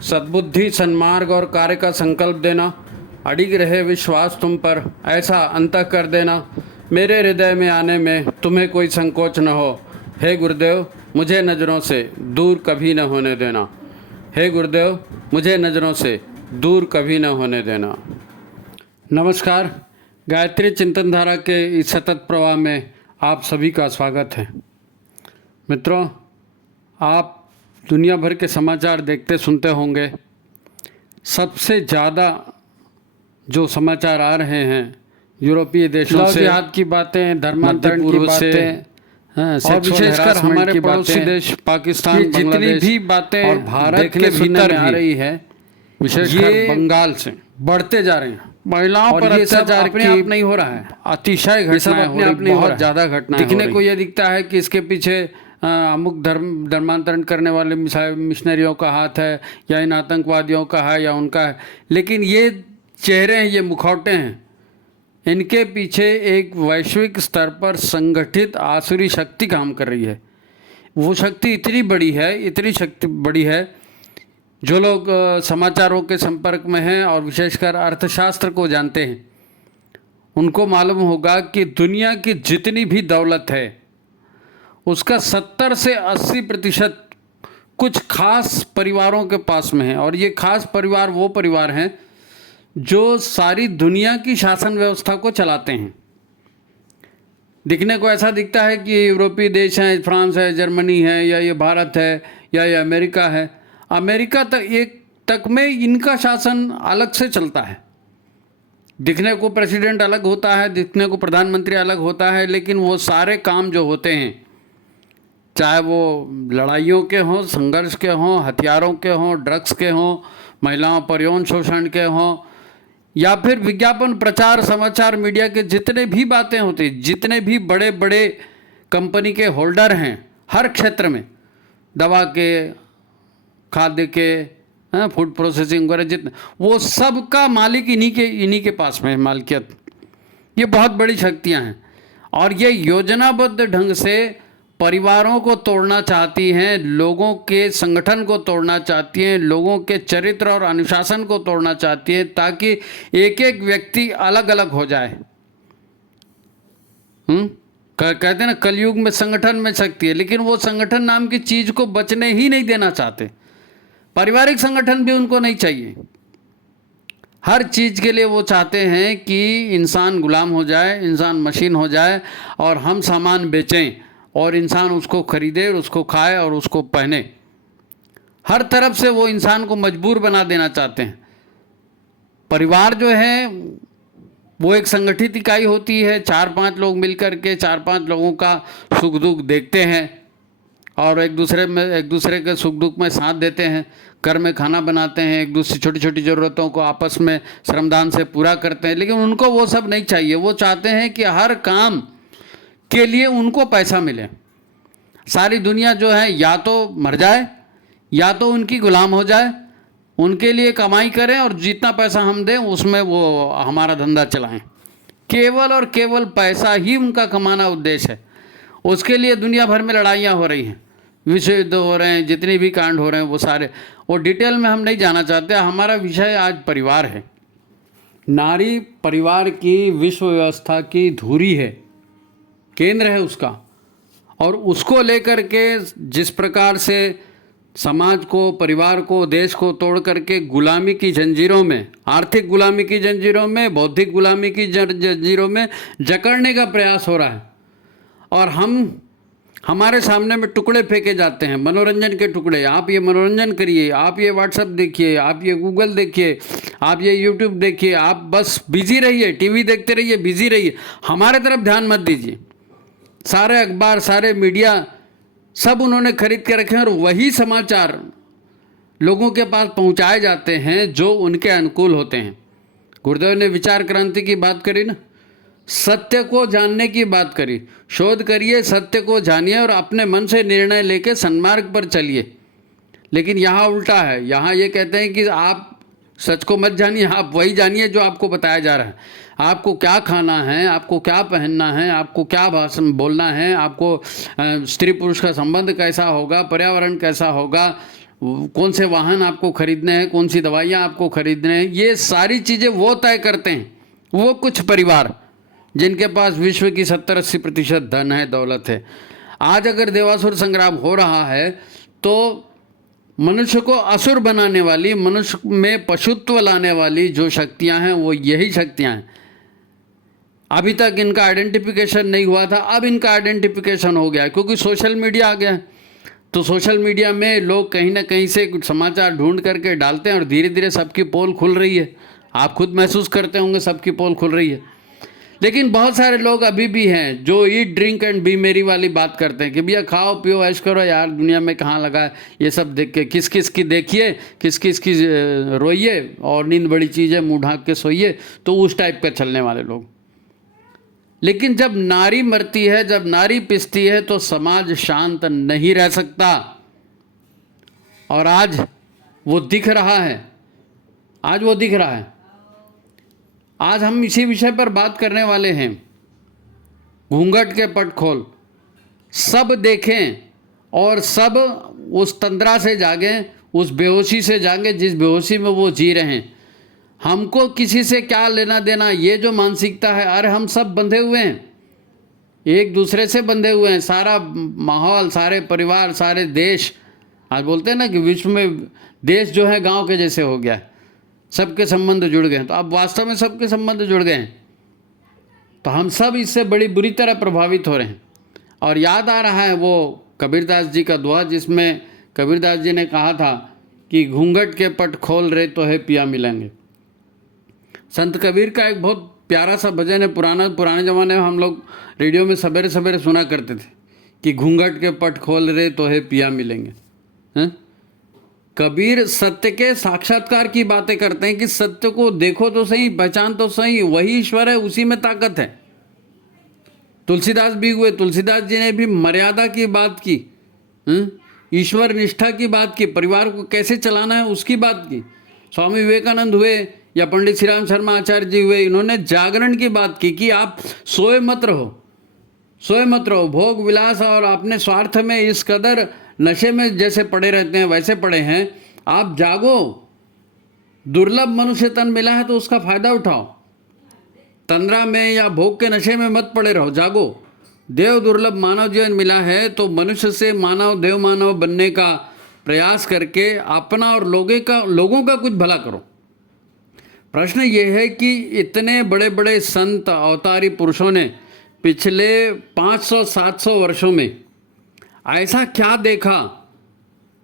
सद्बुद्धि, सन्मार्ग और कार्य का संकल्प देना, अडिग रहे विश्वास तुम पर, ऐसा अंतः कर देना, मेरे हृदय में आने में तुम्हें कोई संकोच न हो। हे गुरुदेव, मुझे नज़रों से दूर कभी न होने देना। हे गुरुदेव, मुझे नज़रों से दूर कभी न होने देना। नमस्कार, गायत्री चिंतन धारा के इस सतत प्रवाह में आप सभी का स्वागत है। मित्रों, आप दुनिया भर के समाचार देखते सुनते होंगे। सबसे ज़्यादा जो समाचार आ रहे हैं यूरोपीय देशों से, जिहाद की बातें, धर्मांतरण की बातें, और विशेषकर हमारे पड़ोसी देश पाकिस्तान, बांग्लादेश, जितनी भी बातें और भारत के भीतर आ रही है, विशेषकर बंगाल से बढ़ते जा रहे हैं। महिलाओं पर अत्याचार अपने आप नहीं हो रहा है, अतिशय घटनाएं हो रही, बहुत ज़्यादा घटनाएं दिखने को ये दिखता है कि इसके पीछे अमुक धर्मांतरण करने वाले मिशनरियों का हाथ है, या इन आतंकवादियों का है, या उनका है। लेकिन ये चेहरे हैं, ये मुखौटे हैं, इनके पीछे एक वैश्विक स्तर पर संगठित आसुरी शक्ति काम कर रही है। वो शक्ति इतनी बड़ी है, इतनी शक्ति बड़ी है, जो लोग समाचारों के संपर्क में हैं और विशेषकर अर्थशास्त्र को जानते हैं, उनको मालूम होगा कि दुनिया की जितनी भी दौलत है उसका 70 से 80% कुछ खास परिवारों के पास में है। और ये खास परिवार वो परिवार हैं जो सारी दुनिया की शासन व्यवस्था को चलाते हैं। दिखने को ऐसा दिखता है कि यूरोपीय देश हैं, फ्रांस है, जर्मनी है, या ये भारत है, या ये अमेरिका है। अमेरिका तक में इनका शासन अलग से चलता है। दिखने को प्रेसिडेंट अलग होता है, दिखने को प्रधानमंत्री अलग होता है, लेकिन वो सारे काम जो होते हैं, चाहे वो लड़ाइयों के हों, संघर्ष के हों, हथियारों के हों, ड्रग्स के हों, महिलाओं पर यौन शोषण के हों, या फिर विज्ञापन, प्रचार, समाचार, मीडिया के जितने भी बातें होती, जितने भी बड़े बड़े कंपनी के होल्डर हैं हर क्षेत्र में, दवा के, खाद्य के, फूड प्रोसेसिंग वगैरह, जितने, वो सब का मालिक इन्हीं के पास में है, मालिकियत। ये बहुत बड़ी शक्तियां हैं और ये योजनाबद्ध ढंग से परिवारों को तोड़ना चाहती हैं, लोगों के संगठन को तोड़ना चाहती हैं, लोगों के चरित्र और अनुशासन को तोड़ना चाहती है, ताकि एक एक व्यक्ति अलग अलग हो जाए। कहते हैं ना, कलयुग में संगठन में शक्ति है, लेकिन वो संगठन नाम की चीज को बचने ही नहीं देना चाहते। पारिवारिक संगठन भी उनको नहीं चाहिए। हर चीज के लिए वो चाहते हैं कि इंसान गुलाम हो जाए, इंसान मशीन हो जाए, और हम सामान बेचें और इंसान उसको खरीदे और उसको खाए और उसको पहने। हर तरफ से वो इंसान को मजबूर बना देना चाहते हैं। परिवार जो है वो एक संगठित इकाई होती है। 4-5 लोग मिलकर के 4-5 लोगों का सुख दुख देखते हैं और एक दूसरे के सुख दुख में साथ देते हैं। घर में खाना बनाते हैं, एक दूसरी छोटी छोटी ज़रूरतों को आपस में श्रमदान से पूरा करते हैं। लेकिन उनको वो सब नहीं चाहिए। वो चाहते हैं कि हर काम के लिए उनको पैसा मिले। सारी दुनिया जो है या तो मर जाए या तो उनकी गुलाम हो जाए, उनके लिए कमाई करें और जितना पैसा हम दें उसमें वो हमारा धंधा चलाएं। केवल और केवल पैसा ही उनका कमाना उद्देश्य है। उसके लिए दुनिया भर में लड़ाइयाँ हो रही हैं, विश्व युद्ध हो रहे हैं, जितने भी कांड हो रहे हैं वो सारे, वो डिटेल में हम नहीं जाना चाहते। हमारा विषय आज परिवार है। नारी परिवार की विश्व व्यवस्था की धुरी है, केंद्र है उसका। और उसको लेकर के जिस प्रकार से समाज को, परिवार को, देश को तोड़ करके गुलामी की जंजीरों में, आर्थिक गुलामी की जंजीरों में, बौद्धिक गुलामी की जंजीरों में जकड़ने का प्रयास हो रहा है। और हमारे सामने में टुकड़े फेंके जाते हैं, मनोरंजन के टुकड़े। आप ये मनोरंजन करिए, आप ये व्हाट्सएप देखिए, आप ये गूगल देखिए, आप ये यूट्यूब देखिए, आप बस बिजी रहिए, टीवी देखते रहिए, बिजी रहिए, हमारे तरफ ध्यान मत दीजिए। सारे अखबार, सारे मीडिया सब उन्होंने खरीद के रखे हैं और वही समाचार लोगों के पास पहुंचाए जाते हैं जो उनके अनुकूल होते हैं। गुरुदेव ने विचार क्रांति की बात करी ना, सत्य को जानने की बात करी। शोध करिए, सत्य को जानिए और अपने मन से निर्णय लेके सन्मार्ग पर चलिए। लेकिन यहाँ उल्टा है। यहाँ ये कहते हैं कि आप सच को मत जानिए, आप वही जानिए जो आपको बताया जा रहा है। आपको क्या खाना है, आपको क्या पहनना है, आपको क्या भाषण बोलना है, आपको स्त्री पुरुष का संबंध कैसा होगा, पर्यावरण कैसा होगा, कौन से वाहन आपको खरीदने हैं, कौन सी दवाइयाँ आपको खरीदने हैं, ये सारी चीज़ें वो तय करते हैं। वो कुछ परिवार जिनके पास विश्व की 70-80% धन है, दौलत है। आज अगर देवासुर संग्राम हो रहा है तो मनुष्य को असुर बनाने वाली, मनुष्य में पशुत्व लाने वाली जो शक्तियां हैं वो यही शक्तियां हैं। अभी तक इनका आइडेंटिफिकेशन नहीं हुआ था, अब इनका आइडेंटिफिकेशन हो गया क्योंकि सोशल मीडिया आ गया है। तो सोशल मीडिया में लोग कहीं ना कहीं से कुछ समाचार ढूंढ करके डालते हैं और धीरे धीरे सबकी पोल खुल रही है। आप खुद महसूस करते होंगे सबकी पोल खुल रही है। लेकिन बहुत सारे लोग अभी भी हैं जो ईट ड्रिंक एंड बी मेरी वाली बात करते हैं कि भैया खाओ पियो ऐश करो यार, दुनिया में कहाँ लगा है ये सब देख के, किस किस की देखिए, किस किस की रोइए और नींद बड़ी चीज़ है, मुँह ढाँक के सोइए। तो उस टाइप के चलने वाले लोग। लेकिन जब नारी मरती है, जब नारी पिसती है तो समाज शांत नहीं रह सकता। और आज वो दिख रहा है, आज वो दिख रहा है। आज हम इसी विषय पर बात करने वाले हैं। घूंघट के पट खोल, सब देखें और सब उस तंद्रा से जागें, उस बेहोशी से जागें जिस बेहोशी में वो जी रहे हैं। हमको किसी से क्या लेना देना, ये जो मानसिकता है, अरे हम सब बंधे हुए हैं, एक दूसरे से बंधे हुए हैं। सारा माहौल, सारे परिवार, सारे देश, आज बोलते हैं ना कि विश्व में देश जो है गांव के जैसे हो गया है, सबके संबंध जुड़ गए हैं। तो अब वास्तव में सबके संबंध जुड़ गए हैं, तो हम सब इससे बड़ी बुरी तरह प्रभावित हो रहे हैं। और याद आ रहा है वो कबीरदास जी का दुआ, जिसमें कबीरदास जी ने कहा था कि घूंघट के पट खोल रे तो है पिया मिलेंगे। संत कबीर का एक बहुत प्यारा सा भजन है, पुराने ज़माने में हम लोग रेडियो में सवेरे सवेरे सुना करते थे कि घूंघट के पट खोल रे तो है पिया मिलेंगे। हैं? कबीर सत्य के साक्षात्कार की बातें करते हैं कि सत्य को देखो तो सही, पहचान तो सही, वही ईश्वर है, उसी में ताकत है। तुलसीदास भी हुए, तुलसीदास जी ने भी मर्यादा की बात की, ईश्वर निष्ठा की बात की, परिवार को कैसे चलाना है उसकी बात की। स्वामी विवेकानंद हुए या पंडित श्री राम शर्मा आचार्य जी हुए, इन्होंने जागरण की बात की कि आप सोए मत रहो, सोए मत रहो। भोग विलास और अपने स्वार्थ में इस कदर नशे में जैसे पड़े रहते हैं वैसे पड़े हैं, आप जागो। दुर्लभ मनुष्य तन मिला है तो उसका फायदा उठाओ। तंद्रा में या भोग के नशे में मत पड़े रहो, जागो। देव दुर्लभ मानव जीवन मिला है तो मनुष्य से मानव, देव मानव बनने का प्रयास करके अपना और लोगों का कुछ भला करो। प्रश्न ये है कि इतने बड़े बड़े संत अवतारी पुरुषों ने पिछले 500-700 वर्षों में ऐसा क्या देखा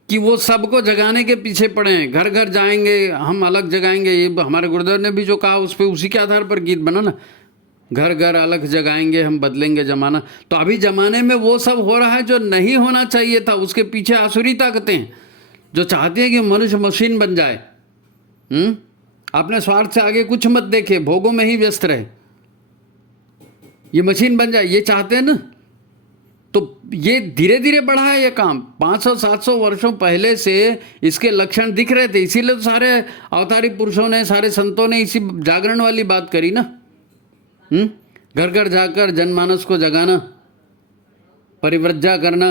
कि वो सबको जगाने के पीछे पड़े हैं। घर घर जाएंगे, हम अलग जगाएंगे, ये हमारे गुरुदेव ने भी जो कहा उस पर, उसी के आधार पर गीत बना ना, घर घर अलग जगाएंगे, हम बदलेंगे जमाना। तो अभी जमाने में वो सब हो रहा है जो नहीं होना चाहिए था। उसके पीछे आसुरी ताकतें हैं जो चाहती हैं कि मनुष्य मशीन बन जाए, अपने स्वार्थ से आगे कुछ मत देखे, भोगों में ही व्यस्त रहे, ये मशीन बन जाए, ये चाहते हैं ना। तो ये धीरे धीरे बढ़ा है ये काम। 500-700 वर्षों पहले से इसके लक्षण दिख रहे थे, इसीलिए तो सारे अवतारी पुरुषों ने, सारे संतों ने इसी जागरण वाली बात करी ना। घर घर जाकर जनमानस को जगाना, परिव्रज्या करना,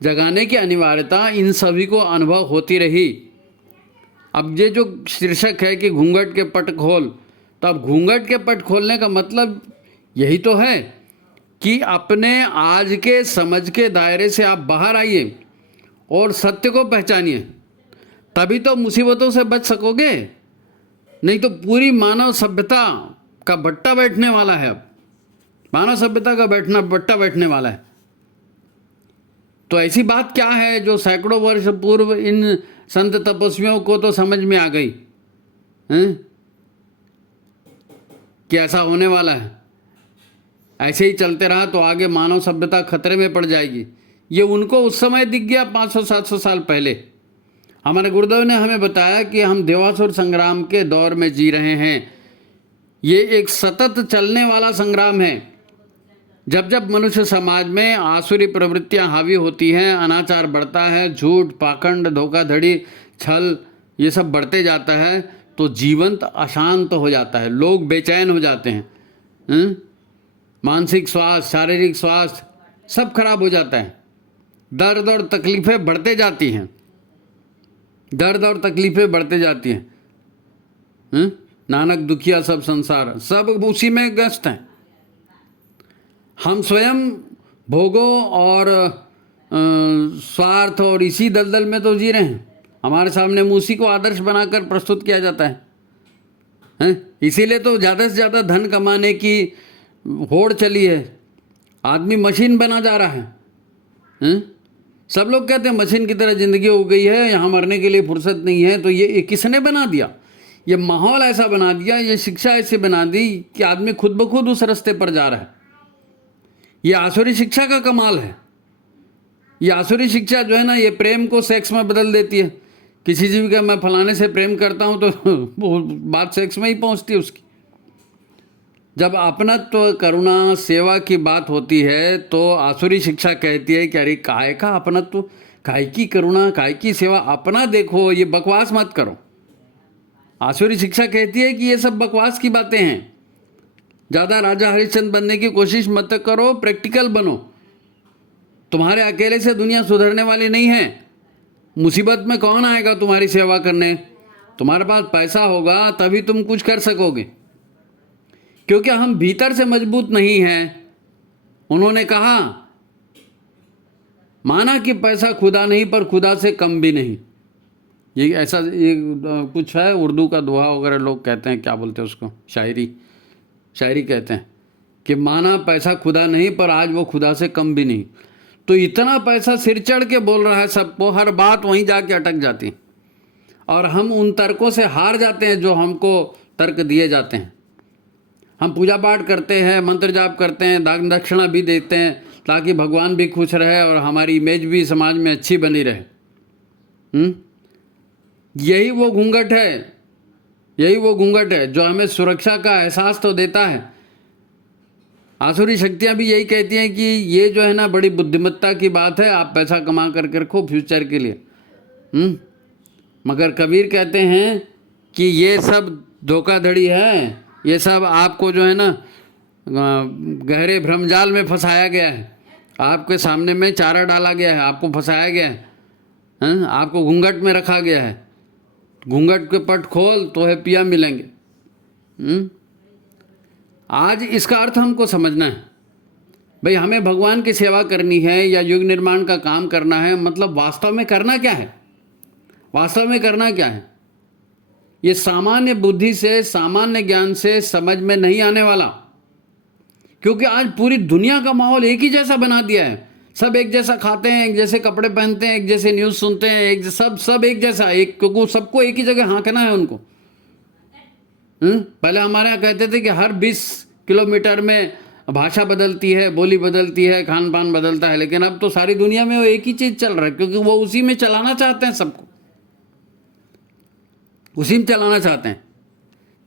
जगाने की अनिवार्यता इन सभी को अनुभव होती रही। अब ये जो शीर्षक है कि घूंघट के पट खोल, तो अब घूंघट के पट खोलने का मतलब यही तो है कि अपने आज के समझ के दायरे से आप बाहर आइए और सत्य को पहचानिए, तभी तो मुसीबतों से बच सकोगे। नहीं तो पूरी मानव सभ्यता का बट्टा बैठने वाला है। अब मानव सभ्यता का बट्टा बैठने वाला है। तो ऐसी बात क्या है जो सैकड़ों वर्ष पूर्व इन संत तपस्वियों को तो समझ में आ गई कि ऐसा होने वाला है। ऐसे ही चलते रहा तो आगे मानव सभ्यता खतरे में पड़ जाएगी। ये उनको उस समय दिख गया 500-700 साल पहले। हमारे गुरुदेव ने हमें बताया कि हम देवासुर संग्राम के दौर में जी रहे हैं। ये एक सतत चलने वाला संग्राम है। जब जब मनुष्य समाज में आसुरी प्रवृत्तियां हावी होती हैं, अनाचार बढ़ता है, झूठ, पाखंड, धोखाधड़ी, छल, ये सब बढ़ते जाता है, तो जीवन अशांत हो जाता है, लोग बेचैन हो जाते हैं, मानसिक स्वास्थ्य, शारीरिक स्वास्थ्य सब खराब हो जाता है। दर्द और तकलीफ़ें बढ़ते जाती हैं, दर्द और तकलीफ़ें बढ़ते जाती हैं। नानक दुखिया सब संसार, सब उसी में व्यस्त हैं। हम स्वयं भोगों और स्वार्थ और इसी दलदल में तो जी रहे हैं। हमारे सामने उसी को आदर्श बनाकर प्रस्तुत किया जाता है। इसीलिए तो ज़्यादा से ज़्यादा धन कमाने की होड़ चली है। आदमी मशीन बना जा रहा है। सब लोग कहते हैं मशीन की तरह ज़िंदगी हो गई है, यहाँ मरने के लिए फुर्सत नहीं है। तो ये किसने बना दिया? ये माहौल ऐसा बना दिया, ये शिक्षा ऐसे बना दी कि आदमी खुद ब खुद उस रास्ते पर जा रहा है। ये आसुरी शिक्षा का कमाल है। ये आसुरी शिक्षा जो है ना, ये प्रेम को सेक्स में बदल देती है। किसी जीव का मैं फलाने से प्रेम करता हूँ तो वो बात सेक्स में ही पहुँचती है उसकी। जब अपनत्व, करुणा, सेवा की बात होती है तो आसुरी शिक्षा कहती है कि अरे काय का अपनत्व, काय की करुणा, काय की सेवा, अपना देखो, ये बकवास मत करो। आसुरी शिक्षा कहती है कि ये सब बकवास की बातें हैं। ज़्यादा राजा हरिश्चंद्र बनने की कोशिश मत करो, प्रैक्टिकल बनो। तुम्हारे अकेले से दुनिया सुधरने वाली नहीं है। मुसीबत में कौन आएगा तुम्हारी सेवा करने? तुम्हारे पास पैसा होगा तभी तुम कुछ कर सकोगे, क्योंकि हम भीतर से मजबूत नहीं हैं। उन्होंने कहा, माना कि पैसा खुदा नहीं पर खुदा से कम भी नहीं। ये ऐसा ये कुछ है, उर्दू का दोहा वगैरह लोग कहते हैं, क्या बोलते हैं उसको, शायरी कहते हैं कि माना पैसा खुदा नहीं पर आज वो खुदा से कम भी नहीं। तो इतना पैसा सिर चढ़ के बोल रहा है सबको, हर बात वहीं जाके अटक जाती है और हम उन तर्कों से हार जाते हैं जो हमको तर्क दिए जाते हैं। हम पूजा पाठ करते हैं, मंत्र जाप करते हैं, दान दक्षिणा भी देते हैं ताकि भगवान भी खुश रहे और हमारी इमेज भी समाज में अच्छी बनी रहे। यही वो घूंघट है, यही वो घूंघट है जो हमें सुरक्षा का एहसास तो देता है। आसुरी शक्तियाँ भी यही कहती हैं कि ये जो है ना, बड़ी बुद्धिमत्ता की बात है, आप पैसा कमा करके रखो फ्यूचर के लिए। मगर कबीर कहते हैं कि ये सब धोखाधड़ी है, ये सब आपको जो है ना गहरे भ्रमजाल में फंसाया गया है। आपके सामने में चारा डाला गया है, आपको फंसाया गया है, आपको घूंघट में रखा गया है। घूंघट के पट खोल तो है पिया मिलेंगे। आज इसका अर्थ हमको समझना है। भाई हमें भगवान की सेवा करनी है या युग निर्माण का काम करना है, मतलब वास्तव में करना क्या है? वास्तव में करना क्या है? ये सामान्य बुद्धि से, सामान्य ज्ञान से समझ में नहीं आने वाला, क्योंकि आज पूरी दुनिया का माहौल एक ही जैसा बना दिया है। सब एक जैसा खाते हैं, एक जैसे कपड़े पहनते हैं, एक जैसे न्यूज़ सुनते हैं, सब एक जैसा, क्योंकि सबको एक ही जगह हाँकना है उनको। पहले हमारे यहाँ कहते थे कि हर 20 किलोमीटर में भाषा बदलती है, बोली बदलती है, खान पान बदलता है, लेकिन अब तो सारी दुनिया में वो एक ही चीज़ चल रहा है, क्योंकि वो उसी में चलाना चाहते हैं, सबको उसी में चलाना चाहते हैं।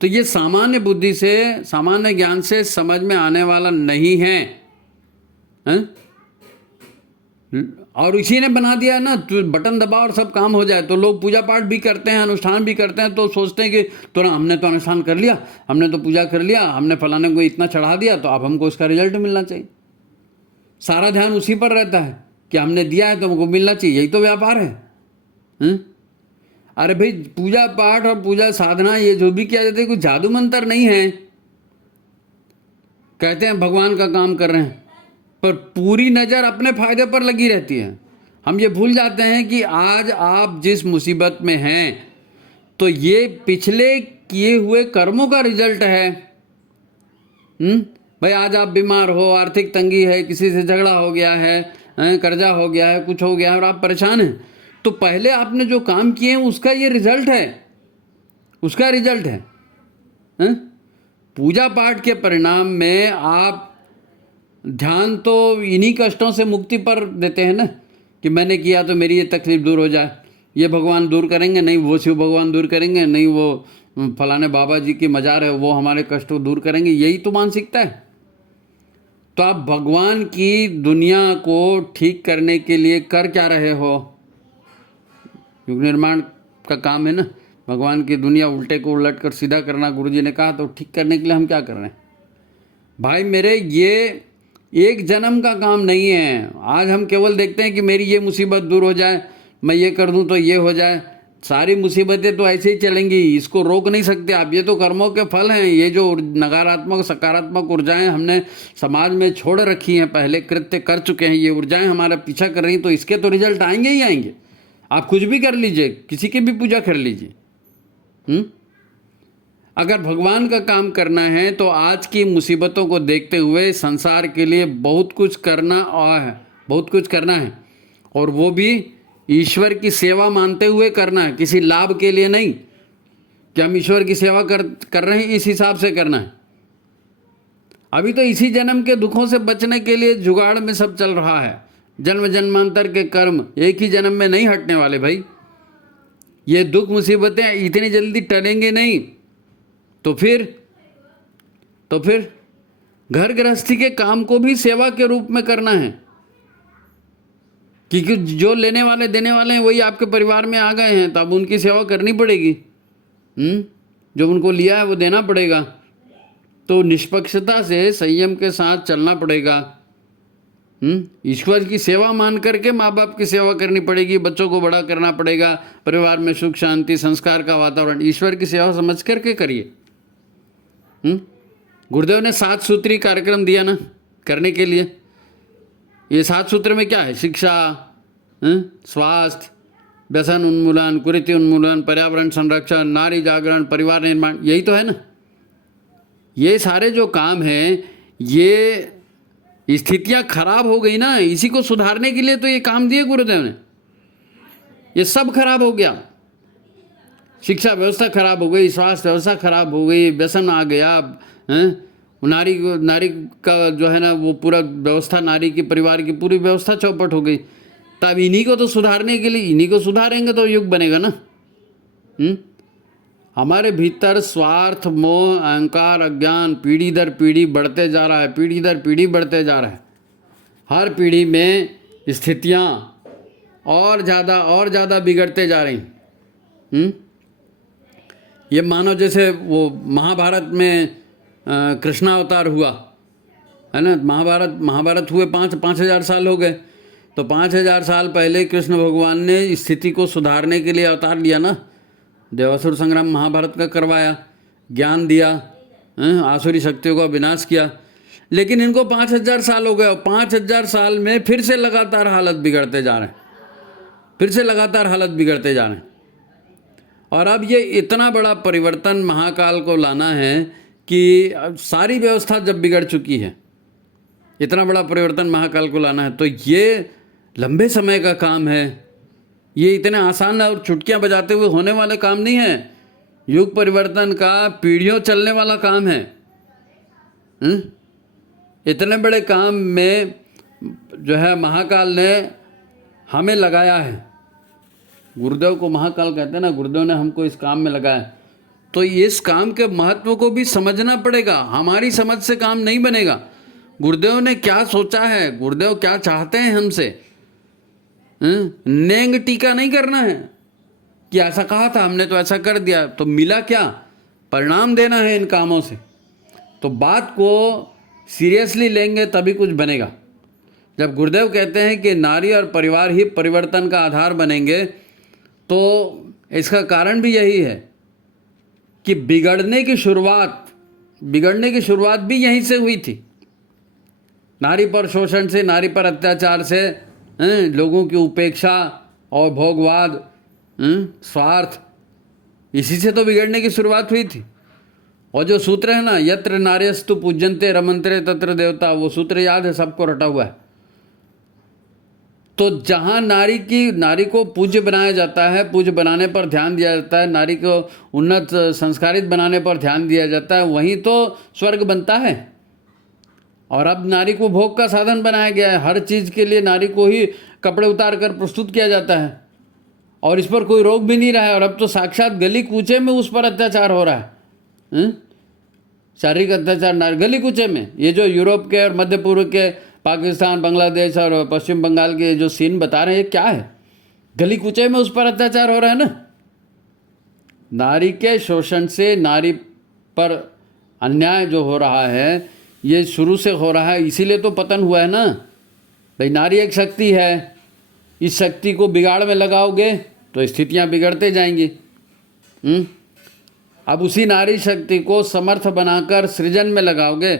तो ये सामान्य बुद्धि से, सामान्य ज्ञान से समझ में आने वाला नहीं है। और इसी ने बना दिया है ना, तो बटन दबाओ और सब काम हो जाए। तो लोग पूजा पाठ भी करते हैं, अनुष्ठान भी करते हैं, तो सोचते हैं कि तो ना हमने तो अनुष्ठान कर लिया, हमने तो पूजा कर लिया, हमने फलाने को इतना चढ़ा दिया, तो अब हमको उसका रिजल्ट मिलना चाहिए। सारा ध्यान उसी पर रहता है कि हमने दिया है तो हमको मिलना चाहिए। यही तो व्यापार है। अरे भाई, पूजा पाठ और पूजा साधना ये जो भी किया जाता है, कोई जादू मंत्र नहीं है। कहते हैं भगवान का काम कर रहे हैं, पर पूरी नज़र अपने फायदे पर लगी रहती है। हम ये भूल जाते हैं कि आज आप जिस मुसीबत में हैं तो ये पिछले किए हुए कर्मों का रिजल्ट है। भाई आज आप बीमार हो, आर्थिक तंगी है, किसी से झगड़ा हो गया है, कर्जा हो गया है, कुछ हो गया है और आप परेशान हैं, तो पहले आपने जो काम किए हैं उसका ये रिजल्ट है, उसका रिजल्ट है। पूजा पाठ के परिणाम में आप ध्यान तो इन्हीं कष्टों से मुक्ति पर देते हैं ना, कि मैंने किया तो मेरी ये तकलीफ दूर हो जाए, ये भगवान दूर करेंगे, नहीं वो शिव भगवान दूर करेंगे, नहीं वो फलाने बाबा जी की मज़ार है वो हमारे कष्ट को दूर करेंगे। यही तो मानसिकता है। तो आप भगवान की दुनिया को ठीक करने के लिए कर क्या रहे हो? युग निर्माण का काम है ना, भगवान की दुनिया उल्टे को उलट कर सीधा करना। गुरु जी ने कहा, तो ठीक करने के लिए हम क्या कर रहे हैं? भाई मेरे, ये एक जन्म का काम नहीं है। आज हम केवल देखते हैं कि मेरी ये मुसीबत दूर हो जाए, मैं ये कर दूं तो ये हो जाए। सारी मुसीबतें तो ऐसे ही चलेंगी, इसको रोक नहीं सकते आप। ये तो कर्मों के फल हैं। ये जो नकारात्मक सकारात्मक ऊर्जाएं हमने समाज में छोड़ रखी हैं, पहले कृत्य कर चुके हैं, ये ऊर्जाएं हमारा पीछा कर रही, तो इसके तो रिजल्ट आएंगे ही आएंगे। आप कुछ भी कर लीजिए, किसी की भी पूजा कर लीजिए। अगर भगवान का काम करना है तो आज की मुसीबतों को देखते हुए संसार के लिए बहुत कुछ करना है, और वो भी ईश्वर की सेवा मानते हुए करना है, किसी लाभ के लिए नहीं कि हम ईश्वर की सेवा कर रहे हैं, इस हिसाब से करना है। अभी तो इसी जन्म के दुखों से बचने के लिए जुगाड़ में सब चल रहा है। जन्म जन्मांतर के कर्म एक ही जन्म में नहीं हटने वाले भाई। ये दुख मुसीबतें इतनी जल्दी टलेंगे नहीं। तो फिर घर गृहस्थी के काम को भी सेवा के रूप में करना है, क्योंकि जो लेने वाले देने वाले हैं वही आपके परिवार में आ गए हैं, तो अब उनकी सेवा करनी पड़ेगी। जो उनको लिया है वो देना पड़ेगा। तो निष्पक्षता से संयम के साथ चलना पड़ेगा। ईश्वर की सेवा मान करके माँ बाप की सेवा करनी पड़ेगी, बच्चों को बड़ा करना पड़ेगा, परिवार में सुख शांति संस्कार का वातावरण ईश्वर की सेवा समझ करके करिए। गुरुदेव ने 7 सूत्री कार्यक्रम दिया ना करने के लिए। ये 7 सूत्र में क्या है? शिक्षा, स्वास्थ्य, व्यसन उन्मूलन, कुरीति उन्मूलन, पर्यावरण संरक्षण, नारी जागरण, परिवार निर्माण, यही तो है ना। ये सारे जो काम हैं, ये स्थितियां खराब हो गई ना, इसी को सुधारने के लिए तो ये काम दिए गुरुदेव ने। ये सब खराब हो गया, शिक्षा व्यवस्था खराब हो गई, स्वास्थ्य व्यवस्था खराब हो गई, व्यसन आ गया, नारी का जो है ना वो पूरा व्यवस्था, नारी की परिवार की पूरी व्यवस्था चौपट हो गई। तब इन्हीं को तो सुधारने के लिए, इन्हीं को सुधारेंगे तो युग बनेगा ना। हमारे भीतर स्वार्थ, मोह, अहंकार, अज्ञान पीढ़ी दर पीढ़ी बढ़ते जा रहा है, पीढ़ी दर पीढ़ी बढ़ते जा रहा है। हर पीढ़ी में स्थितियाँ और ज़्यादा बिगड़ते जा रही। ये मानो जैसे वो महाभारत में कृष्णावतार हुआ है ना। महाभारत हुए 5,000 साल हो गए, तो 5,000 साल पहले कृष्ण भगवान ने स्थिति को सुधारने के लिए अवतार लिया ना। देवासुर संग्राम महाभारत का करवाया, ज्ञान दिया, आसुरी शक्तियों का विनाश किया। लेकिन इनको 5,000 साल हो गए, और 5,000 साल में फिर से लगातार हालत बिगड़ते जा रहे हैं, और अब ये इतना बड़ा परिवर्तन महाकाल को लाना है कि सारी व्यवस्था जब बिगड़ चुकी है, इतना बड़ा परिवर्तन महाकाल को लाना है, तो ये लंबे समय का काम है। ये इतने आसान और चुटकियां बजाते हुए होने वाले काम नहीं है। युग परिवर्तन का पीढ़ियों चलने वाला काम है। इतने बड़े काम में जो है महाकाल ने हमें लगाया है। गुरुदेव को महाकाल कहते हैं ना, गुरुदेव ने हमको इस काम में लगाया। तो इस काम के महत्व को भी समझना पड़ेगा। हमारी समझ से काम नहीं बनेगा। गुरुदेव ने क्या सोचा है, गुरुदेव क्या चाहते हैं हमसे, नेंग टीका नहीं करना है कि ऐसा कहा था हमने तो ऐसा कर दिया, तो मिला क्या, परिणाम देना है इन कामों से। तो बात को सीरियसली लेंगे तभी कुछ बनेगा। जब गुरुदेव कहते हैं कि नारी और परिवार ही परिवर्तन का आधार बनेंगे, तो इसका कारण भी यही है कि बिगड़ने की शुरुआत भी यहीं से हुई थी। नारी पर शोषण से, नारी पर अत्याचार से, लोगों की उपेक्षा और भोगवाद, स्वार्थ, इसी से तो बिगड़ने की शुरुआत हुई थी। और जो सूत्र है ना, यत्र नार्यस्तु पूज्यन्ते रमन्ते तत्र देवता, वो सूत्र याद है, सबको रटा हुआ है। तो जहाँ नारी को पूज्य बनाया जाता है, पूज्य बनाने पर ध्यान दिया जाता है, नारी को उन्नत संस्कारित बनाने पर ध्यान दिया जाता है, वहीं तो स्वर्ग बनता है। और अब नारी को भोग का साधन बनाया गया है। हर चीज़ के लिए नारी को ही कपड़े उतार कर प्रस्तुत किया जाता है, और इस पर कोई रोक भी नहीं रहा है। और अब तो साक्षात गली कूचे में उस पर अत्याचार हो रहा है, शारीरिक अत्याचार गली कूचे में। ये जो यूरोप के और मध्य पूर्व के, पाकिस्तान, बांग्लादेश और पश्चिम बंगाल के जो सीन बता रहे हैं, ये क्या है? गली कूचे में उस पर अत्याचार हो रहा है ना। नारी के शोषण से, नारी पर अन्याय जो हो रहा है, ये शुरू से हो रहा है, इसीलिए तो पतन हुआ है ना भाई। नारी एक शक्ति है, इस शक्ति को बिगाड़ में लगाओगे तो स्थितियां बिगड़ते जाएंगी। अब उसी नारी शक्ति को समर्थ बनाकर सृजन में लगाओगे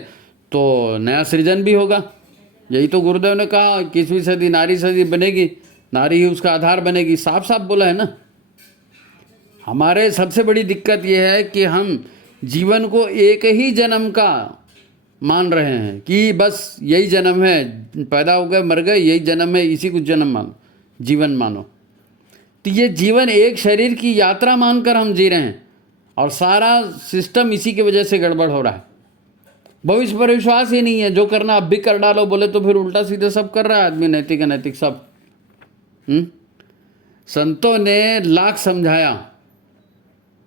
तो नया सृजन भी होगा। यही तो गुरुदेव ने कहा 21वीं सदी नारी सदी बनेगी, नारी ही उसका आधार बनेगी, साफ साफ बोला है ना। हमारे सबसे बड़ी दिक्कत यह है कि हम जीवन को एक ही जन्म का मान रहे हैं कि बस यही जन्म है, पैदा हो गए मर गए, यही जन्म है, इसी को जन्म मानो, जीवन मानो। तो ये जीवन एक शरीर की यात्रा मानकर हम जी रहे हैं और सारा सिस्टम इसी की वजह से गड़बड़ हो रहा है। भविष्य पर विश्वास ही नहीं है, जो करना अब भी कर डालो बोले तो फिर उल्टा सीधे सब कर रहा है आदमी, नैतिक अनैतिक सब। संतों ने लाख समझाया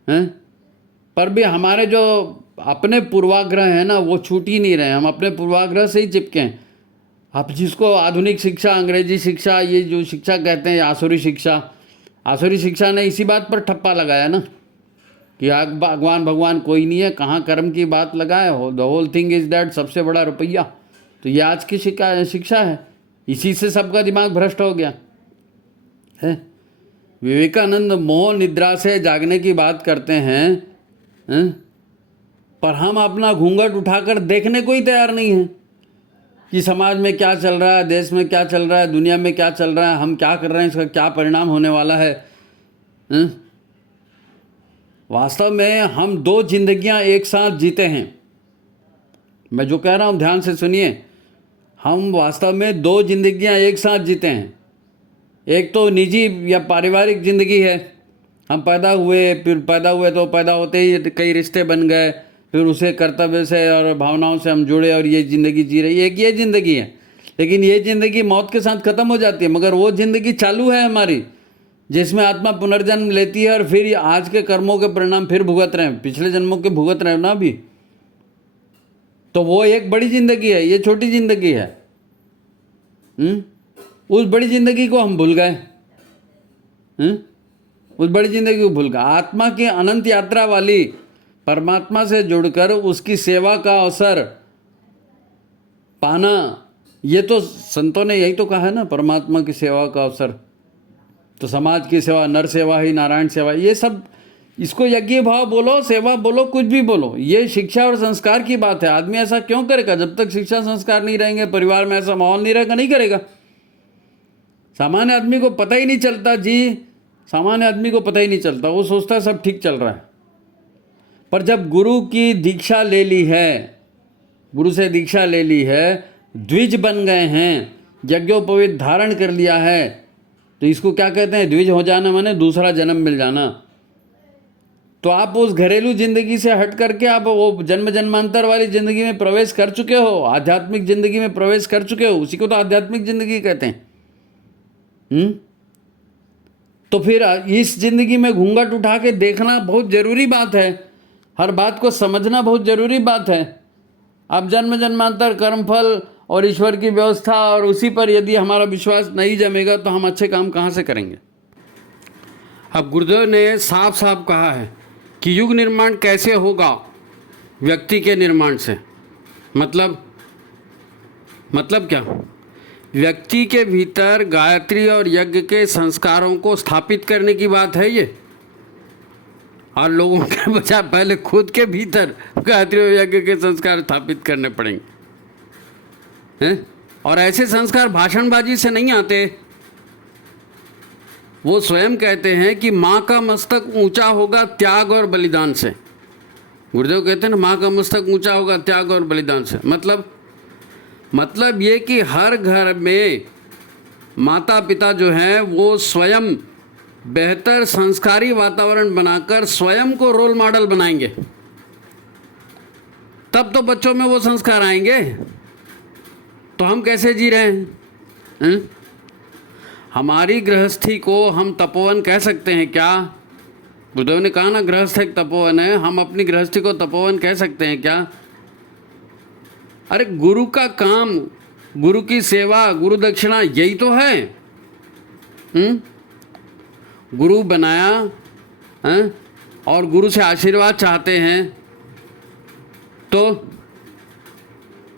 हैं, पर भी हमारे जो अपने पूर्वाग्रह हैं ना वो छूट ही नहीं रहे, हम अपने पूर्वाग्रह से ही चिपके हैं। आप जिसको आधुनिक शिक्षा, अंग्रेजी शिक्षा, ये जो शिक्षा कहते हैं आसुरी शिक्षा, आसुरी शिक्षा ने इसी बात पर ठप्पा लगाया ना कि भगवान कोई नहीं है, कहाँ कर्म की बात लगाए हो, the whole thing is that, सबसे बड़ा रुपया। तो ये आज की शिक्षा है, इसी से सबका दिमाग भ्रष्ट हो गया है। विवेकानंद मोह निद्रा से जागने की बात करते हैं, पर हम अपना घूंघट उठाकर देखने को ही तैयार नहीं है कि समाज में क्या चल रहा है, देश में क्या चल रहा है, दुनिया में क्या चल रहा है, हम क्या कर रहे हैं, इसका क्या परिणाम होने वाला है। वास्तव में हम दो जिंदगियां एक साथ जीते हैं। मैं जो कह रहा हूं ध्यान से सुनिए, हम वास्तव में दो जिंदगियां एक साथ जीते हैं। एक तो निजी या पारिवारिक जिंदगी है, हम पैदा हुए तो पैदा होते ही कई रिश्ते बन गए, फिर उसे कर्तव्य से और भावनाओं से हम जुड़े और ये ज़िंदगी जी रही है, एक ये ज़िंदगी है। लेकिन ये ज़िंदगी मौत के साथ ख़त्म हो जाती है, मगर वो ज़िंदगी चालू है हमारी, जिसमें आत्मा पुनर्जन्म लेती है और फिर आज के कर्मों के परिणाम फिर भुगत रहे हैं, पिछले जन्मों के भुगत रहे हैं ना अभी। तो वो एक बड़ी ज़िंदगी है, ये छोटी ज़िंदगी है। उस बड़ी ज़िंदगी को हम भूल गए, उस बड़ी ज़िंदगी को भूल गए। आत्मा की अनंत यात्रा वाली परमात्मा से जुड़कर उसकी सेवा का अवसर पाना, ये तो संतों ने यही तो कहा है ना, परमात्मा की सेवा का अवसर। तो समाज की सेवा, नर सेवा ही नारायण सेवा, ये सब, इसको यज्ञ भाव बोलो, सेवा बोलो, कुछ भी बोलो, ये शिक्षा और संस्कार की बात है। आदमी ऐसा क्यों करेगा? जब तक शिक्षा संस्कार नहीं रहेंगे, परिवार में ऐसा माहौल नहीं रहेगा, नहीं करेगा। सामान्य आदमी को पता ही नहीं चलता जी, सामान्य आदमी को पता ही नहीं चलता, वो सोचता है सब ठीक चल रहा है। पर जब गुरु की दीक्षा ले ली है, गुरु से दीक्षा ले ली है, द्विज बन गए हैं, यज्ञोपवीत धारण कर लिया है, तो इसको क्या कहते हैं? द्विज हो जाना माने दूसरा जन्म मिल जाना। तो आप उस घरेलू जिंदगी से हट करके आप वो जन्म जन्मांतर वाली जिंदगी में प्रवेश कर चुके हो, आध्यात्मिक जिंदगी में प्रवेश कर चुके हो, उसी को तो आध्यात्मिक जिंदगी कहते हैं। तो फिर इस जिंदगी में घूंघट उठा के देखना बहुत जरूरी बात है, हर बात को समझना बहुत जरूरी बात है। अब जन्म जन्मांतर कर्मफल और ईश्वर की व्यवस्था और उसी पर यदि हमारा विश्वास नहीं जमेगा तो हम अच्छे काम कहाँ से करेंगे? अब गुरुदेव ने साफ साफ कहा है कि युग निर्माण कैसे होगा? व्यक्ति के निर्माण से। मतलब क्या? व्यक्ति के भीतर गायत्री और यज्ञ के संस्कारों को स्थापित करने की बात है ये, और लोगों के बजाय पहले खुद के भीतर गायत्री और यज्ञ के संस्कार स्थापित करने पड़ेंगे हैं? और ऐसे संस्कार भाषणबाजी से नहीं आते। वो स्वयं कहते हैं कि माँ का मस्तक ऊंचा होगा त्याग और बलिदान से। गुरुदेव कहते हैं ना, माँ का मस्तक ऊंचा होगा त्याग और बलिदान से। मतलब ये कि हर घर में माता पिता जो हैं वो स्वयं बेहतर संस्कारी वातावरण बनाकर स्वयं को रोल मॉडल बनाएंगे, तब तो बच्चों में वो संस्कार आएंगे। तो हम कैसे जी रहे हैं? हमारी गृहस्थी को हम तपोवन कह सकते हैं क्या? गुरुदेव ने कहा ना, गृहस्थ एक तपोवन है, हम अपनी गृहस्थी को तपोवन कह सकते हैं क्या? अरे गुरु का काम, गुरु की सेवा, गुरु दक्षिणा, यही तो है। गुरु बनाया है और गुरु से आशीर्वाद चाहते हैं, तो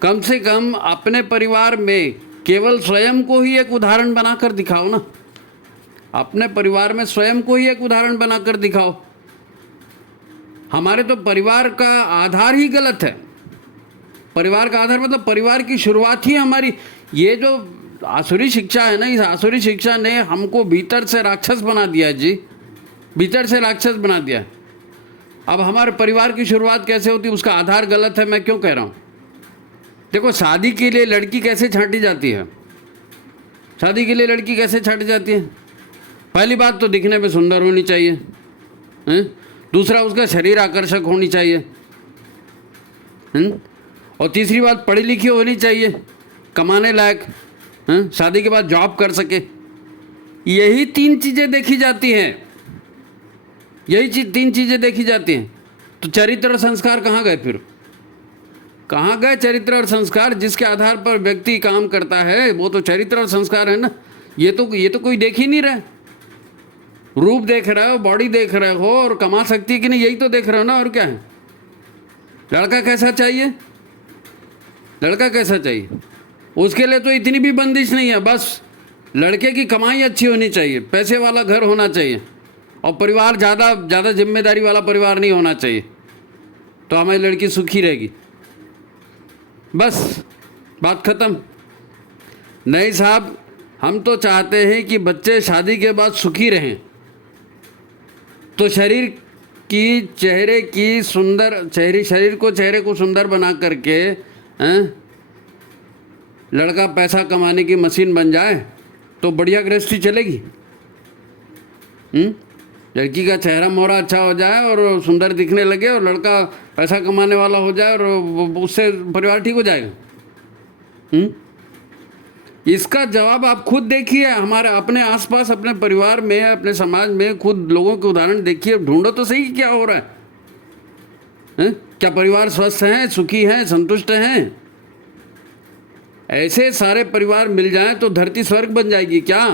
कम से कम अपने परिवार में केवल स्वयं को ही एक उदाहरण बनाकर दिखाओ ना। अपने परिवार में स्वयं को ही एक उदाहरण बनाकर दिखाओ। हमारे तो परिवार का आधार ही गलत है। परिवार का आधार मतलब परिवार की शुरुआत ही हमारी, ये जो आसुरी शिक्षा है ना, इस आसुरी शिक्षा ने हमको भीतर से राक्षस बना दिया है जी, भीतर से राक्षस बना दिया है। अब हमारे परिवार की शुरुआत कैसे होती है, उसका आधार गलत है। मैं क्यों कह रहा हूँ, देखो शादी के लिए लड़की कैसे छांटी जाती है, शादी के लिए लड़की कैसे छांटी जाती है। पहली बात तो दिखने में सुंदर होनी चाहिए हैं? दूसरा उसका शरीर आकर्षक होनी चाहिए हैं? और तीसरी बात पढ़ी लिखी होनी चाहिए, कमाने लायक हैं? शादी के बाद जॉब कर सके। यही 3 चीज़ें देखी जाती हैं, यही 3 चीज़ें देखी जाती हैं। तो चरित्र और संस्कार कहाँ गए फिर, कहाँ गए चरित्र और संस्कार? जिसके आधार पर व्यक्ति काम करता है वो तो चरित्र और संस्कार है ना। ये तो कोई देख ही नहीं रहा। रूप देख रहे हो, बॉडी देख रहे हो, और कमा सकती है कि नहीं यही तो देख रहे हो ना। और क्या है, लड़का कैसा चाहिए, लड़का कैसा चाहिए, उसके लिए तो इतनी भी बंदिश नहीं है। बस लड़के की कमाई अच्छी होनी चाहिए, पैसे वाला घर होना चाहिए, और परिवार ज़्यादा जिम्मेदारी वाला परिवार नहीं होना चाहिए, तो हमारी लड़की सुखी रहेगी। बस बात ख़त्म। नहीं साहब, हम तो चाहते हैं कि बच्चे शादी के बाद सुखी रहें। तो शरीर को सुंदर बना करके लड़का पैसा कमाने की मशीन बन जाए तो बढ़िया गृहस्थी चलेगी। लड़की का चेहरा मोहरा अच्छा हो जाए और सुंदर दिखने लगे, और लड़का पैसा कमाने वाला हो जाए, और उससे परिवार ठीक हो जाएगा। इसका जवाब आप खुद देखिए, हमारे अपने आसपास, अपने परिवार में, अपने समाज में खुद लोगों के उदाहरण देखिए, ढूंढो तो सही क्या हो रहा है? क्या परिवार स्वस्थ हैं, सुखी हैं, संतुष्ट हैं? ऐसे सारे परिवार मिल जाएं तो धरती स्वर्ग बन जाएगी क्या?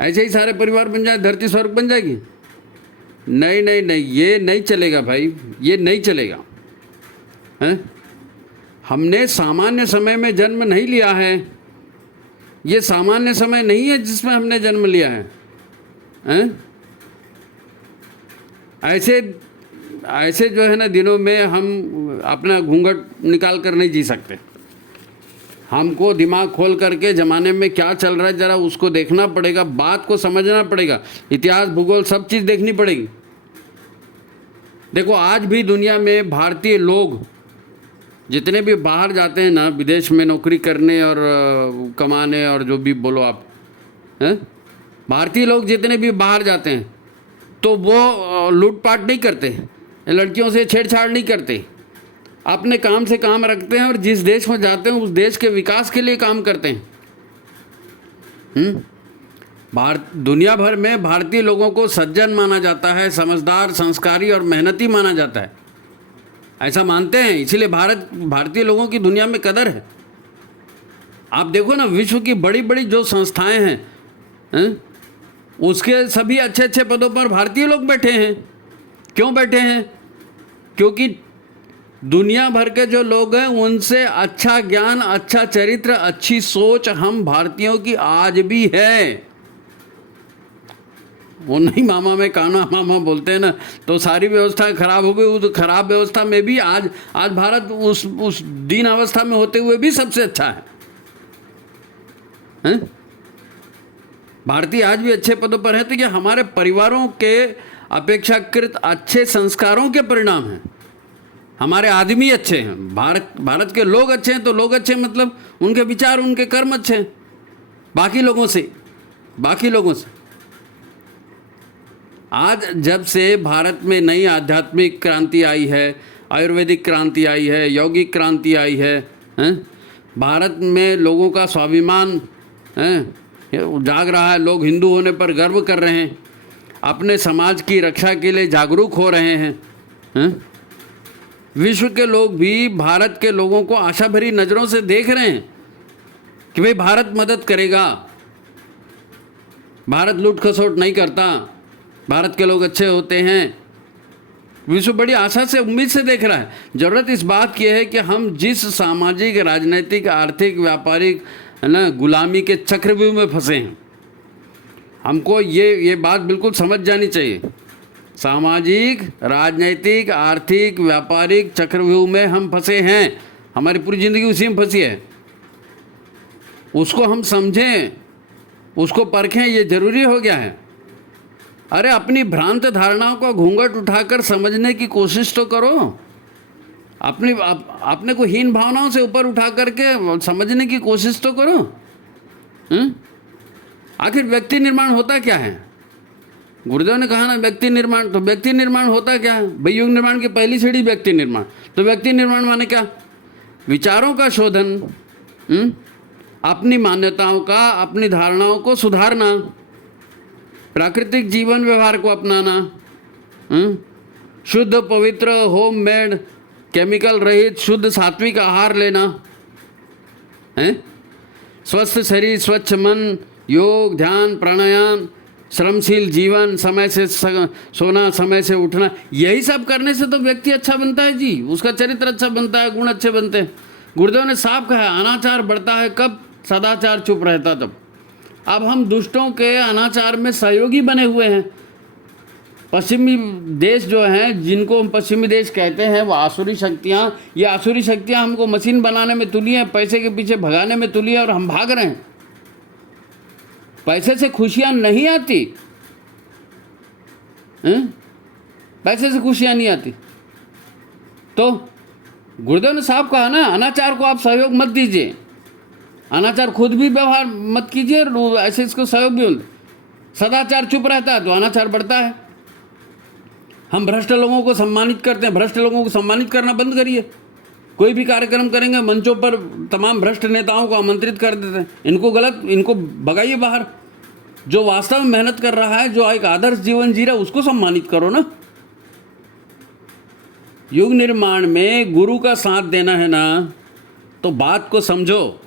ऐसे ही सारे परिवार बन जाए धरती स्वर्ग बन जाएगी? नहीं नहीं नहीं, ये नहीं चलेगा भाई, ये नहीं चलेगा। हैं? हमने सामान्य समय में जन्म नहीं लिया है, ये सामान्य समय नहीं है जिसमें हमने जन्म लिया है। हैं? ऐसे जो है ना दिनों में हम अपना घूंघट निकाल कर नहीं जी सकते। हमको दिमाग खोल करके ज़माने में क्या चल रहा है ज़रा उसको देखना पड़ेगा, बात को समझना पड़ेगा, इतिहास भूगोल सब चीज़ देखनी पड़ेगी। देखो आज भी दुनिया में भारतीय लोग जितने भी बाहर जाते हैं ना, विदेश में नौकरी करने और कमाने और जो भी बोलो आप, हैं? भारतीय लोग जितने भी बाहर जाते हैं तो वो लूटपाट नहीं करते, लड़कियों से छेड़छाड़ नहीं करते, अपने काम से काम रखते हैं, और जिस देश में जाते हैं उस देश के विकास के लिए काम करते हैं। दुनिया भर में भारतीय लोगों को सज्जन माना जाता है, समझदार, संस्कारी और मेहनती माना जाता है, ऐसा मानते हैं। इसीलिए भारतीय लोगों की दुनिया में कदर है। आप देखो ना, विश्व की बड़ी बड़ी जो संस्थाएं हैं, उसके सभी अच्छे अच्छे पदों पर भारतीय लोग बैठे हैं। क्यों बैठे हैं? क्योंकि दुनिया भर के जो लोग हैं उनसे अच्छा ज्ञान, अच्छा चरित्र, अच्छी सोच हम भारतीयों की आज भी है। वो नहीं मामा में काना मामा बोलते हैं ना, तो सारी व्यवस्था खराब हो गई। उस खराब व्यवस्था में भी आज भारत उस दीन अवस्था में होते हुए भी सबसे अच्छा है, हैं? भारतीय आज भी अच्छे पदों पर है, तो ये हमारे परिवारों के अपेक्षाकृत अच्छे संस्कारों के परिणाम हैं। हमारे आदमी अच्छे हैं, भारत के लोग अच्छे हैं, तो लोग अच्छे मतलब उनके विचार, उनके कर्म अच्छे हैं बाकी लोगों से। आज जब से भारत में नई आध्यात्मिक क्रांति आई है, आयुर्वेदिक क्रांति आई है, यौगिक क्रांति आई है, भारत में लोगों का स्वाभिमान जाग रहा है, लोग हिंदू होने पर गर्व कर रहे हैं, अपने समाज की रक्षा के लिए जागरूक हो रहे हैं। विश्व के लोग भी भारत के लोगों को आशा भरी नज़रों से देख रहे हैं कि भाई भारत मदद करेगा, भारत लूट खसोट नहीं करता, भारत के लोग अच्छे होते हैं, विश्व बड़ी आशा से उम्मीद से देख रहा है। ज़रूरत इस बात की है कि हम जिस सामाजिक, राजनीतिक, आर्थिक, व्यापारिक है ना गुलामी के चक्रव्यूह में फंसे हैं, हमको ये बात बिल्कुल समझ जानी चाहिए। सामाजिक, राजनीतिक, आर्थिक, व्यापारिक चक्रव्यूह में हम फंसे हैं। हमारी पूरी ज़िंदगी उसी में फंसी है। उसको हम समझें, उसको परखें, ये ज़रूरी हो गया है। अरे अपनी भ्रांत धारणाओं का घूंघट उठाकर समझने की कोशिश तो करो। अपने को हीन भावनाओं से ऊपर उठा करके समझने की कोशिश तो करो। आखिर व्यक्ति निर्माण होता क्या है? गुरुदेव ने कहा ना व्यक्ति निर्माण, तो व्यक्ति निर्माण होता क्या है भाई? युग निर्माण की पहली सीढ़ी व्यक्ति निर्माण। तो व्यक्ति निर्माण माने क्या? विचारों का शोधन, अपनी मान्यताओं का, अपनी धारणाओं को सुधारना, प्राकृतिक जीवन व्यवहार को अपनाना, शुद्ध पवित्र होम मेड केमिकल रहित शुद्ध सात्विक आहार लेना है, स्वस्थ शरीर, स्वच्छ मन, योग, ध्यान, प्राणायाम, श्रमशील जीवन, समय से सोना, समय से उठना, यही सब करने से तो व्यक्ति अच्छा बनता है जी। उसका चरित्र अच्छा बनता है, गुण अच्छे बनते हैं। गुरुदेव ने साफ कहा है, अनाचार बढ़ता है कब? सदाचार चुप रहता तब। अब हम दुष्टों के अनाचार में सहयोगी बने हुए हैं। पश्चिमी देश जो हैं, जिनको हम पश्चिमी देश कहते हैं, वो आसुरी शक्तियाँ, ये आसुरी शक्तियाँ हमको मशीन बनाने में तुली हैं, पैसे के पीछे भगाने में तुली हैं, और हम भाग रहे हैं। पैसे से खुशियाँ नहीं आती, पैसे से खुशियाँ नहीं आती। तो गुरुदेव ने साफ कहा ना, अनाचार को आप सहयोग मत दीजिए, अनाचार खुद भी व्यवहार मत कीजिए और ऐसे इसको सहयोग भी होता। सदाचार चुप रहता है तो अनाचार बढ़ता है। हम भ्रष्ट लोगों को सम्मानित करते हैं, भ्रष्ट लोगों को सम्मानित करना बंद करिए। कोई भी कार्यक्रम करेंगे, मंचों पर तमाम भ्रष्ट नेताओं को आमंत्रित कर देते हैं। इनको गलत, इनको भगाइए बाहर। जो वास्तव में मेहनत कर रहा है, जो एक आदर्श जीवन जी रहा है, उसको सम्मानित करो ना। युग निर्माण में गुरु का साथ देना है ना, तो बात को समझो।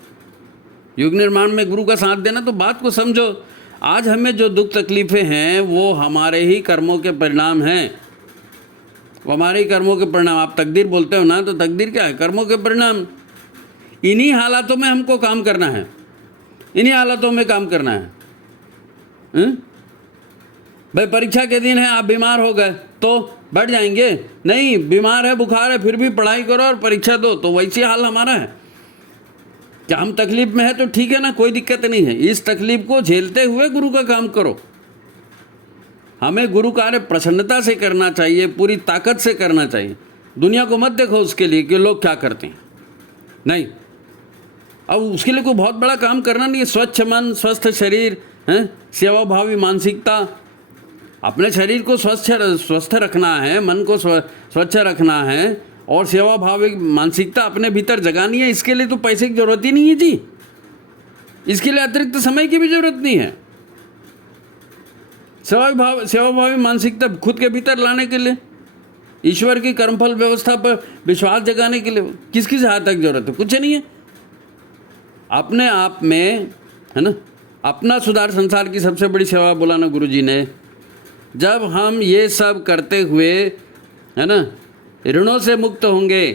युग निर्माण में गुरु का साथ देना, तो बात को समझो। आज हमें जो दुख तकलीफ़ें हैं वो हमारे ही कर्मों के परिणाम हैं, वो हमारे ही कर्मों के परिणाम। आप तकदीर बोलते हो ना, तो तकदीर क्या है? कर्मों के परिणाम। इन्हीं हालातों में हमको काम करना है, इन्हीं हालातों में काम करना है। भाई परीक्षा के दिन है, आप बीमार हो गए तो बैठ जाएंगे? नहीं, बीमार है, बुखार है, फिर भी पढ़ाई करो और परीक्षा दो। तो वैसी हाल हमारा है। क्या हम तकलीफ में है तो ठीक है ना, कोई दिक्कत नहीं है। इस तकलीफ को झेलते हुए गुरु का काम करो। हमें गुरु कार्य प्रसन्नता से करना चाहिए, पूरी ताकत से करना चाहिए। दुनिया को मत देखो उसके लिए कि लोग क्या करते हैं, नहीं। अब उसके लिए कोई बहुत बड़ा काम करना नहीं है। स्वच्छ मन, स्वस्थ शरीर, सेवाभावी मानसिकता, अपने शरीर को स्वस्थ रखना है, मन को स्वच्छ रखना है, और सेवाभावी मानसिकता अपने भीतर जगानी है। इसके लिए तो पैसे की जरूरत ही नहीं है जी, इसके लिए अतिरिक्त समय की भी जरूरत नहीं है। सेवाभावी मानसिकता खुद के भीतर लाने के लिए, ईश्वर की कर्मफल व्यवस्था पर विश्वास जगाने के लिए किस किस हाथ तक जरूरत है? कुछ नहीं है। अपने आप में है ना, अपना सुधार संसार की सबसे बड़ी सेवा बोला ना गुरु जी ने। जब हम ये सब करते हुए है ना ऋणों से मुक्त होंगे,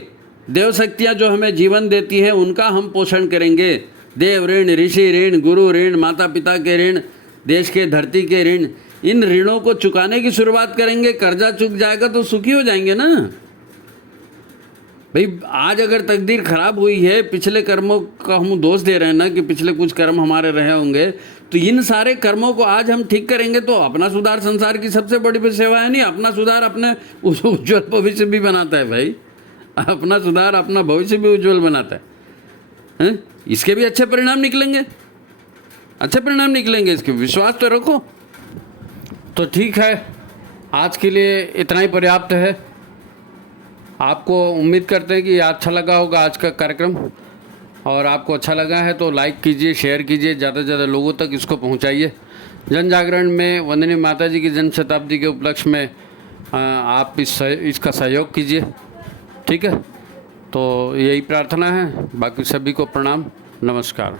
देव शक्तियाँ जो हमें जीवन देती हैं उनका हम पोषण करेंगे। देव ऋण, ऋषि ऋण, गुरु ऋण, माता पिता के ऋण, देश के धरती के ऋण, इन ऋणों को चुकाने की शुरुआत करेंगे। कर्जा चुक जाएगा तो सुखी हो जाएंगे ना भाई। आज अगर तकदीर खराब हुई है, पिछले कर्मों का हम दोष दे रहे हैं ना कि पिछले कुछ कर्म हमारे रहे होंगे, तो इन सारे कर्मों को आज हम ठीक करेंगे तो अपना सुधार संसार की सबसे बड़ी सेवा है। नहीं, अपना सुधार अपने उज्जवल भविष्य भी बनाता है भाई। अपना सुधार अपना भविष्य भी उज्जवल बनाता है। इसके भी अच्छे परिणाम निकलेंगे, अच्छे परिणाम निकलेंगे, इसके विश्वास तो रखो। तो ठीक है, आज के लिए इतना ही पर्याप्त है। आपको उम्मीद करते हैं कि अच्छा लगा होगा आज का कार्यक्रम, और आपको अच्छा लगा है तो लाइक कीजिए, शेयर कीजिए, ज़्यादा से ज़्यादा लोगों तक इसको पहुंचाइए। जन जागरण में वंदनीय माता जी की जन्म शताब्दी के उपलक्ष्य में आप इसका सहयोग कीजिए। ठीक है, तो यही प्रार्थना है। बाकी सभी को प्रणाम, नमस्कार।